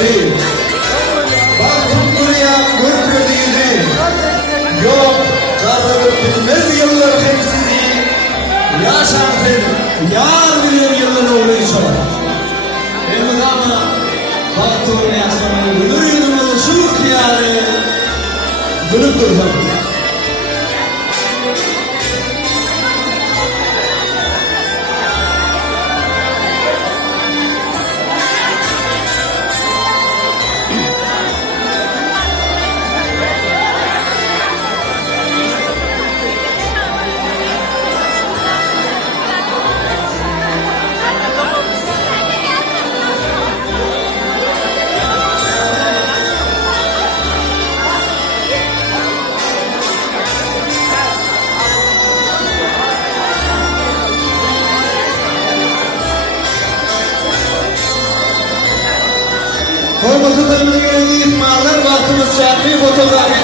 değil. Baktım buraya görmediğini. Yok, kararıp bilmez yıllar hep sizi. Yaşartın, yar milyon yıllar olacak. Hem ama baktım yaşamını gülür yılını şu kıyarı. Gülüp dursam. Korkusu tanımını gören ihtimaller vaktimiz çarpıyor fotoğrafı.